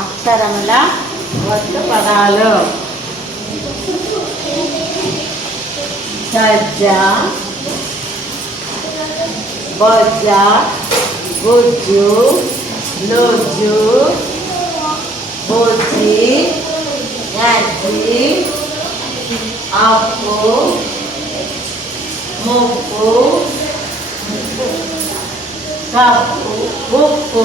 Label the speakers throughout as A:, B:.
A: అక్షరముల వస్తు పదాలు సజ్జ బొజ్జ గుజ్జు లొజ్జు బొజ్జి గజ్జి అప్పు ముప్పు కప్పు ఉప్పు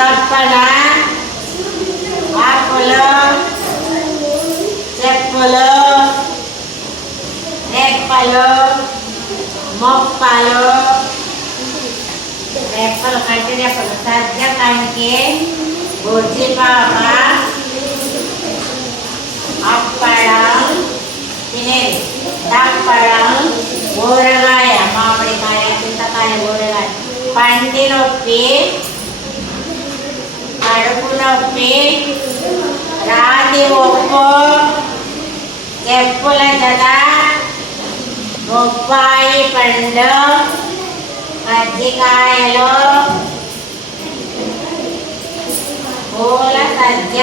A: ఉప్పెన చప్పన ఆకులు చెప్పులు రెప్పలు మొప్పలు. రెప్పలు కంటి రెప్పలు సజ్జ కంకి బుజ్జి పాప అప్పడం తినేది దప్పడం ఊరగాయ మామిడికాయ చింతకాయ ఊరగాయ పండి నొప్పి కడుపు నొప్పి రాతి ఉప్పు చెప్పుల జత బొప్పాయి పండు కజ్జికాయలు పూల సజ్జ.